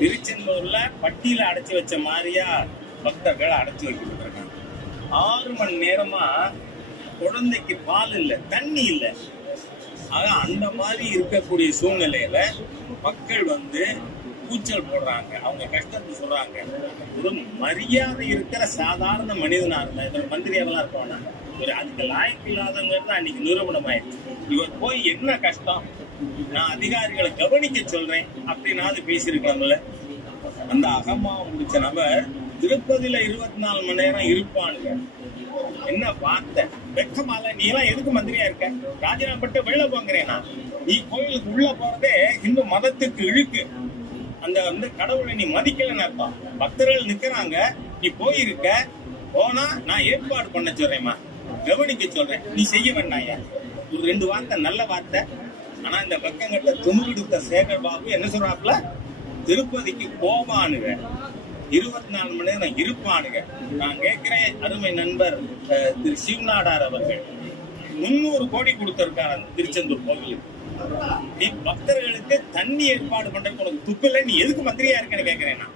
திருச்செந்தூர்ல பட்டியல அடைச்சு வச்ச மாதிரியா பக்தர்கள் அடைச்சு வைக்கப்பட்டிருக்காங்க. 6 மணி நேரமா குழந்தைக்கு பால் இல்ல, தண்ணி இல்ல. ஆக அந்த மாதிரி இருக்கக்கூடிய சூழ்நிலையில மக்கள் கூச்சல் போடுறாங்க, அவங்க கஷ்டத்தை சொல்றாங்க. ஒரு மரியாதை இருக்கிற சாதாரண மனிதனா இருந்தா, இவர் மந்திரியாவெல்லாம் இருப்பானா, ஒரு அதுக்கு லாய்க்கு இல்லாதங்கிறது அன்னைக்கு நிரூபணம் ஆயிடுச்சு. இவர் போய் என்ன கஷ்டம், நான் அதிகாரிகளை கவனிக்க சொல்றேன் அப்படின்னாவது பேசியிருக்கலாம்ல. அந்த அகமா முடிச்ச நபர் திருப்பதியில 24 மணி நேரம் இருப்பானுங்க. என்ன வார்த்தை, வெக்கமால நீ எல்லாம் எதுக்கு மந்திரியா இருக்க, ராஜினாமா பட்டு வெளில போங்கிறேனா? நீ கோயிலுக்கு உள்ள போறதே இந்து மதத்துக்கு இழுக்கு. அந்த கடவுளை நீ மதிக்கலன்னு அர்த்தம். பக்தர்கள் நிக்கிறாங்க, நீ போயிருக்க, போனா நான் ஏற்பாடு பண்ண சொல்றேம்மா, கவனிக்க சொல்றேன், நீ செய்ய வேண்டாயா? ஒரு 2 வார்த்தை நல்ல வார்த்தை. ஆனா இந்த வெக்கங்கட்ட துணுடுத்த சேகர் பாபு என்ன சொல்றாப்புல, திருப்பதிக்கு போவானுங்க, 24 மணி நேரம் இருப்பானுங்க. நான் கேட்கிறேன், அருமை நண்பர் திரு சிவநாடார் அவர்கள் 300 கோடி கொடுத்திருக்காரு அந்த திருச்செந்தூர் கோவிலுக்கு. நீ பக்தர்களுக்கு தண்ணி ஏற்பாடு பண்றதுக்கு உனக்கு துப்பில்லை, நீ எதுக்கு மந்திரியா இருக்கேன்னு கேட்கிறேன் நான்.